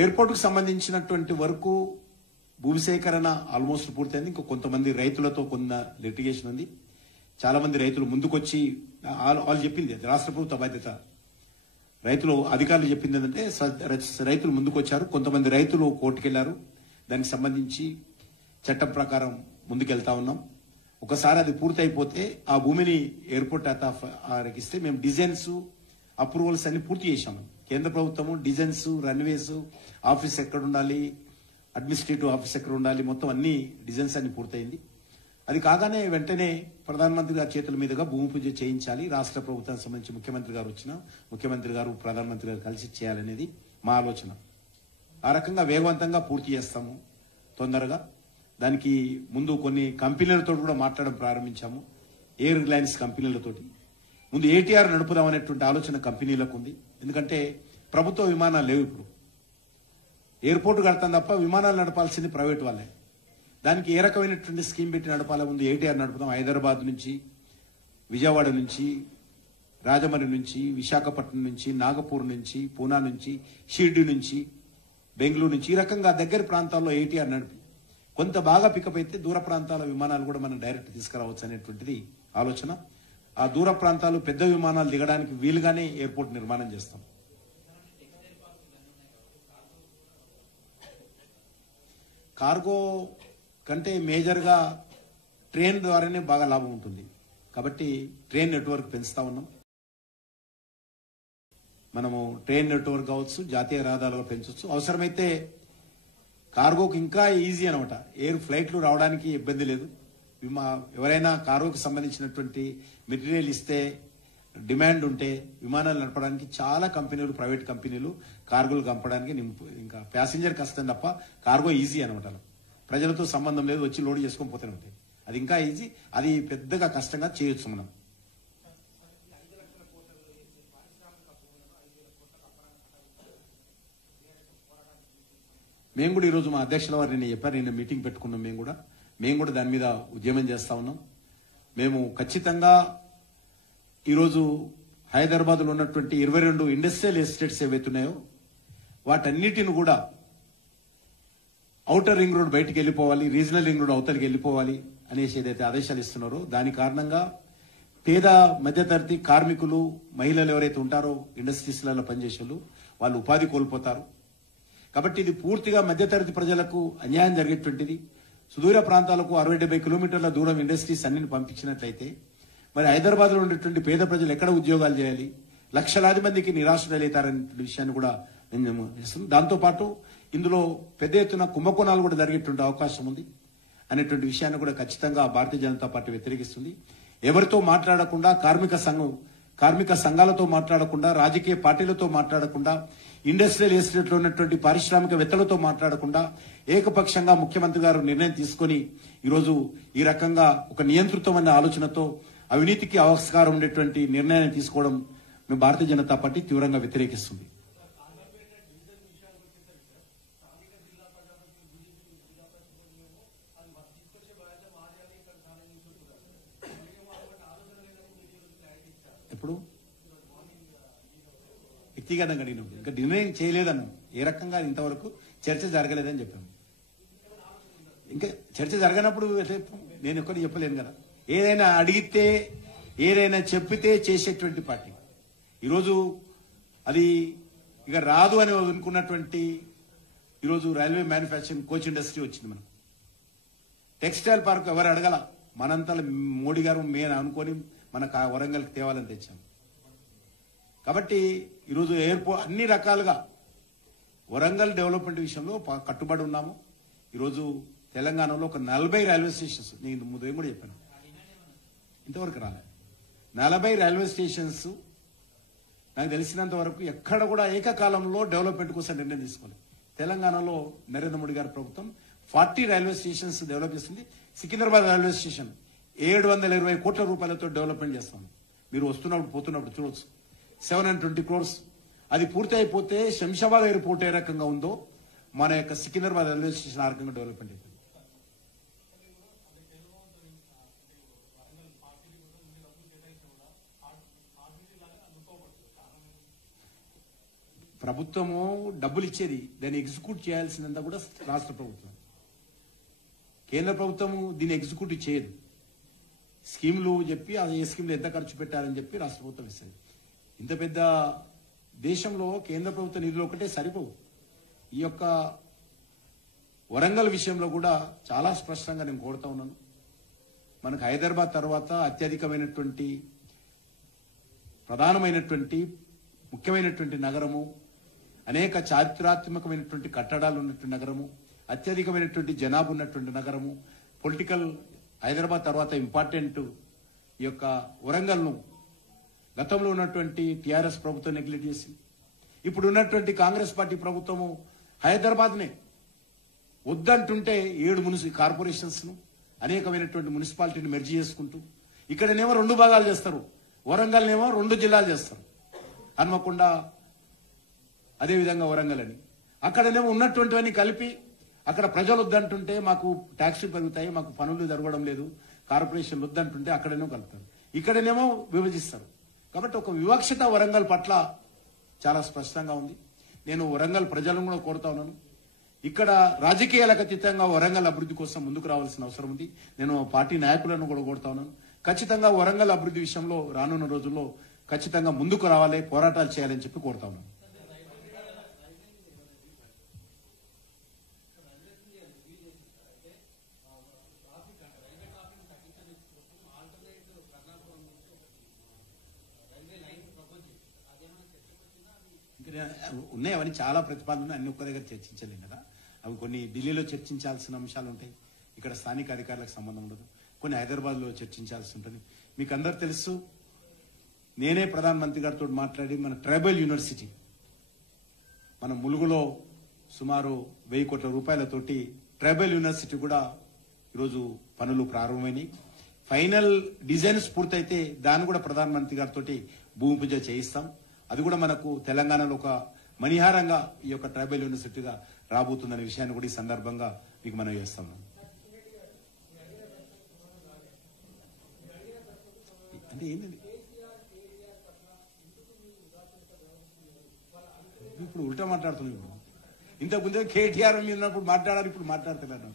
Airport కు సంబంధించినటువంటి వరకు భూసేకరణ ఆల్మోస్ట్ పూర్తయింది. ఇంకా కొంతమంది రైతులతో కొంత లిటిగేషన్ ఉంది. చాలా మంది రైతులు ముందుకొచ్చి వాళ్ళు చెప్పింది రాష్ట్ర ప్రభుత్వ బాధ్యత. రైతులు అధికారులు చెప్పింది ఏంటంటే రైతులు ముందుకొచ్చారు, కొంతమంది రైతులు కోర్టుకెళ్లారు. దానికి సంబంధించి చట్టం ప్రకారం ముందుకెళ్తా ఉన్నాం. ఒకసారి అది పూర్తయిపోతే ఆ భూమిని ఎయిర్పోర్ట్ అథారిటీకి ఇస్తే మేము డిజైన్స్ అప్రూవల్స్ అన్ని పూర్తి చేశాము. కేంద్ర ప్రభుత్వము డిజైన్స్, రన్వేస్, ఆఫీస్ ఎక్కడ ఉండాలి, అడ్మినిస్ట్రేటివ్ ఆఫీస్ ఎక్కడ ఉండాలి, మొత్తం అన్ని డిజైన్స్ అన్ని పూర్తయింది. అది కాగానే వెంటనే ప్రధానమంత్రి గారి చేతుల మీదుగా భూమి పూజ చేయించాలి. రాష్ట్ర ప్రభుత్వానికి సంబంధించి ముఖ్యమంత్రి గారు వచ్చిన ముఖ్యమంత్రి గారు ప్రధానమంత్రి గారు కలిసి చేయాలనేది మా ఆలోచన. ఆ రకంగా వేగవంతంగా పూర్తి చేస్తాము తొందరగా. దానికి ముందు కొన్ని కంపెనీలతో కూడా మాట్లాడడం ప్రారంభించాము. ఎయిర్ లైన్స్ కంపెనీలతోటి ముందు ఏటీఆర్ నడుపుదాం అనేటువంటి ఆలోచన కంపెనీలకు ఉంది. ఎందుకంటే ప్రభుత్వ విమానాలు లేవు. ఇప్పుడు ఎయిర్పోర్ట్ కడతాం తప్ప విమానాలు నడపాల్సింది ప్రైవేట్ వాళ్ళే. దానికి ఏ రకమైనటువంటి స్కీమ్ పెట్టి నడపాల, ముందు ఏటీఆర్ నడుపుదాం. హైదరాబాద్ నుంచి, విజయవాడ నుంచి, రాజమండ్రి నుంచి, విశాఖపట్నం నుంచి, నాగపూర్ నుంచి, పూనా నుంచి, షిర్డీ నుంచి, బెంగళూరు నుంచి, ఈ రకంగా దగ్గర ప్రాంతాల్లో ఏటీఆర్ నడిపి కొంత బాగా పికప్ అయితే దూర ప్రాంతాల విమానాలు కూడా మనం డైరెక్ట్ తీసుకురావచ్చు అనేటువంటిది ఆలోచన. ఆ దూర ప్రాంతాలు పెద్ద విమానాలు దిగడానికి వీలుగానే ఎయిర్పోర్ట్ నిర్మాణం చేస్తాం. కార్గో కంటే మేజర్గా ట్రైన్ ద్వారానే బాగా లాభం ఉంటుంది కాబట్టి ట్రైన్ నెట్వర్క్ పెంచుతా ఉన్నాం. మనము ట్రైన్ నెట్వర్క్ కావచ్చు, జాతీయ రహదారులు పెంచవచ్చు. అవసరమైతే కార్గోకి ఇంకా ఈజీ అనమాట. ఎయిర్ ఫ్లైట్లు రావడానికి ఇబ్బంది లేదు. ఎవరైనా కార్గోకి సంబంధించినటువంటి మెటీరియల్ ఇస్తే, డిమాండ్ ఉంటే విమానాలు నడపడానికి చాలా కంపెనీలు, ప్రైవేట్ కంపెనీలు కార్గోలు పంపడానికి ఇంకా ప్యాసింజర్ కష్టం తప్ప కార్గో ఈజీ అనమాట. ప్రజలతో సంబంధం లేదు, వచ్చి లోడ్ చేసుకొని పోతూనే ఉంటాయి. అది ఇంకా ఈజీ, అది పెద్దగా కష్టంగా చేయొచ్చు మనం. మేము కూడా ఈరోజు మా అధ్యక్షుల వారు నిన్న చెప్పారు, నిన్న మీటింగ్ పెట్టుకున్నాం. మేము కూడా దాని మీద ఉద్యమం చేస్తా ఉన్నాం. మేము ఖచ్చితంగా ఈరోజు హైదరాబాద్లో ఉన్నటువంటి 22 ఇండస్ట్రియల్ ఎస్టేట్స్ ఏవైతున్నాయో వాటన్నిటిని కూడా ఔటర్ రింగ్ రోడ్ బయటికి వెళ్ళిపోవాలి, రీజనల్ రింగ్ రోడ్ అవతలికి వెళ్ళిపోవాలి అనేసి ఏదైతే ఆదేశాలు ఇస్తున్నారో దాని కారణంగా పేద మధ్యతరగతి కార్మికులు, మహిళలు ఎవరైతే ఉంటారో ఇండస్ట్రీస్లలో పనిచేసేవాళ్ళు వాళ్ళు ఉపాధి కోల్పోతారు. కాబట్టి ఇది పూర్తిగా మధ్యతరగతి ప్రజలకు అన్యాయం జరిగేటువంటిది. సుదూర ప్రాంతాలకు 60-70 కిలోమీటర్ల దూరం ఇండస్ట్రీస్ అన్ని పంపించినట్లయితే మరి హైదరాబాద్ లో ఉండేటువంటి పేద ప్రజలు ఎక్కడ ఉద్యోగాలు చేయాలి, లక్షలాది మందికి నిరాశ్రయులవుతారనే విషయాన్ని కూడా మేము చేస్తున్నాం. దాంతోపాటు ఇందులో పెద్ద ఎత్తున కుంభకోణాలు కూడా జరిగేటువంటి అవకాశం ఉంది అనేటువంటి విషయాన్ని కూడా ఖచ్చితంగా భారతీయ జనతా పార్టీ వ్యతిరేకిస్తుంది. ఎవరితో మాట్లాడకుండా, కార్మిక సంఘాలతో మాట్లాడకుండా, రాజకీయ పార్టీలతో మాట్లాడకుండా, ఇండస్ట్రియల్ ఎస్టేట్ లో ఉన్నటువంటి పారిశ్రామికవేత్తలతో మాట్లాడకుండా ఏకపక్షంగా ముఖ్యమంత్రి గారు నిర్ణయం తీసుకుని ఈరోజు ఈ రకంగా ఒక నియంత్రితమైన ఆలోచనతో అవినీతికి ఆస్కారం ఉండేటువంటి నిర్ణయాన్ని తీసుకోవడం మేము భారతీయ జనతా పార్టీ తీవ్రంగా వ్యతిరేకిస్తుంది. ఎప్పుడు వ్యక్తిగతంగా అడిగినప్పుడు ఇంకా నిర్ణయం చేయలేదన్నాం. ఏ రకంగా ఇంతవరకు చర్చ జరగలేదని చెప్పాము. ఇంకా చర్చ జరగనప్పుడు నేను ఒక్కటి చెప్పలేను కదా. ఏదైనా అడిగితే, ఏదైనా చెప్పితే చేసేటువంటి పార్టీ. ఈరోజు అది ఇక రాదు అని అనుకున్నటువంటి ఈరోజు రైల్వే మ్యానుఫ్యాక్చరింగ్ కోచ్ ఇండస్ట్రీ వచ్చింది. మనం టెక్స్టైల్ పార్క్ ఎవరు అడగల, మనంతా మోడీ గారు మేము అనుకొని మనకు ఆ వరంగల్కి తేవాలని తెచ్చాం. కాబట్టి ఈరోజు ఎయిర్పోర్ట్ అన్ని రకాలుగా వరంగల్ డెవలప్మెంట్ విషయంలో కట్టుబడి ఉన్నాము. ఈరోజు తెలంగాణలో ఒక 40 రైల్వే స్టేషన్స్, నేను ముందు కూడా చెప్పాను, ఇంతవరకు రాలేదు. 40 రైల్వే స్టేషన్స్ నాకు తెలిసినంత వరకు ఎక్కడ కూడా ఏకకాలంలో డెవలప్మెంట్ కోసం నిర్ణయం తీసుకోలేదు. తెలంగాణలో నరేంద్ర మోడీ గారి ప్రభుత్వం 40 రైల్వే స్టేషన్స్ డెవలప్ చేస్తుంది. సికింద్రాబాద్ రైల్వే స్టేషన్ 720 కోట్ల రూపాయలతో డెవలప్మెంట్ చేస్తాం. మీరు వస్తున్నప్పుడు పోతున్నప్పుడు చూడవచ్చు. 720 crores. అది పూర్తి అయిపోతే శంషాబాద్ ఎయిర్పోర్ట్ ఏ రకంగా ఉందో మన యొక్క సికింద్రాబాద్ రైల్వే స్టేషన్ ఆ రకంగా డెవలప్మెంట్ అవుతుంది. ప్రభుత్వము డబ్బులు ఇచ్చేది, దాన్ని ఎగ్జిక్యూట్ చేయాల్సిందంతా కూడా రాష్ట్ర ప్రభుత్వం. కేంద్ర ప్రభుత్వము దీన్ని ఎగ్జిక్యూట్ చేయదు. స్కీములు చెప్పి ఆ ఏ స్కీమ్లు ఎంత ఖర్చు పెట్టారని చెప్పి రాష్ట్ర ప్రభుత్వం ఇస్తుంది. ఇంత పెద్ద దేశంలో కేంద్ర ప్రభుత్వ నిధులు ఒకటే సరిపోవు. ఈ యొక్క వరంగల్ విషయంలో కూడా చాలా స్పష్టంగా నేను కోరుతా ఉన్నాను. మనకు హైదరాబాద్ తర్వాత అత్యధికమైనటువంటి ప్రధానమైనటువంటి ముఖ్యమైనటువంటి నగరము, అనేక చారిత్రాత్మకమైనటువంటి కట్టడాలు ఉన్నటువంటి నగరము, అత్యధికమైనటువంటి జనాభా ఉన్నటువంటి నగరము, పొలిటికల్ హైదరాబాద్ తర్వాత ఇంపార్టెంట్ ఈ యొక్క వరంగల్ను గతంలో ఉన్నటువంటి టీఆర్ఎస్ ప్రభుత్వం నెగ్లెక్ట్ చేసి, ఇప్పుడు ఉన్నటువంటి కాంగ్రెస్ పార్టీ ప్రభుత్వము హైదరాబాద్నే వద్దంటుంటే 7 కార్పొరేషన్స్ ను అనేకమైనటువంటి మున్సిపాలిటీని మెర్జీ చేసుకుంటూ ఇక్కడనేమో 2 భాగాలు చేస్తారు, వరంగల్నేమో 2 జిల్లాలు చేస్తారు. హన్మకొండ అదేవిధంగా వరంగల్ అని అక్కడనేమో ఉన్నటువంటివన్నీ కలిపి అక్కడ ప్రజలు వద్దంటుంటే మాకు ట్యాక్సులు పెరుగుతాయి, మాకు పనులు జరగడం లేదు, కార్పొరేషన్లు వద్దంటుంటే అక్కడనేమో కలుపుతారు, ఇక్కడనేమో విభజిస్తారు. కాబట్టి ఒక వివక్షత వరంగల్ పట్ల చాలా స్పష్టంగా ఉంది. నేను వరంగల్ ప్రజలను కూడా కోరుతా ఉన్నాను, ఇక్కడ రాజకీయాలకు అతీతంగా వరంగల్ అభివృద్ధి కోసం ముందుకు రావాల్సిన అవసరం ఉంది. నేను పార్టీ నాయకులను కూడా కోరుతా ఉన్నాను, ఖచ్చితంగా వరంగల్ అభివృద్ధి విషయంలో రానున్న రోజుల్లో ఖచ్చితంగా ముందుకు రావాలి, పోరాటాలు చేయాలని చెప్పి కోరుతా ఉన్నాను. ఉన్నాయి అవన్నీ చాలా ప్రతిపాదనలు, అన్ని ఒక్క దగ్గర చర్చించలేం కదా. అవి కొన్ని ఢిల్లీలో చర్చించాల్సిన అంశాలు ఉంటాయి, ఇక్కడ స్థానిక అధికారులకు సంబంధం ఉండదు, కొన్ని హైదరాబాద్లో చర్చించాల్సి ఉంటుంది. మీకు అందరు తెలుసు, నేనే ప్రధానమంత్రి గారితో మాట్లాడి మన ట్రైబల్ యూనివర్సిటీ మన ములుగులో సుమారు 1000 కోట్ల రూపాయలతోటి ట్రైబల్ యూనివర్సిటీ కూడా ఈరోజు పనులు ప్రారంభమైనాయి. ఫైనల్ డిజైన్స్ పూర్తయితే దాన్ని కూడా ప్రధానమంత్రి గారితో భూమి పూజ చేయిస్తాం. అది కూడా మనకు తెలంగాణలో ఒక మణిహారంగా ఈ యొక్క ట్రైబల్ యూనివర్సిటీగా రాబోతుందనే విషయాన్ని కూడా ఈ సందర్భంగా మీకు మనం చేస్తాం. అంటే ఏంటండి ఇప్పుడు ఉల్టా మాట్లాడుతున్నాం. ఇప్పుడు ఇంతకు ముందే కేటీఆర్ ఉన్నప్పుడు మాట్లాడారు, ఇప్పుడు మాట్లాడుతున్నారు.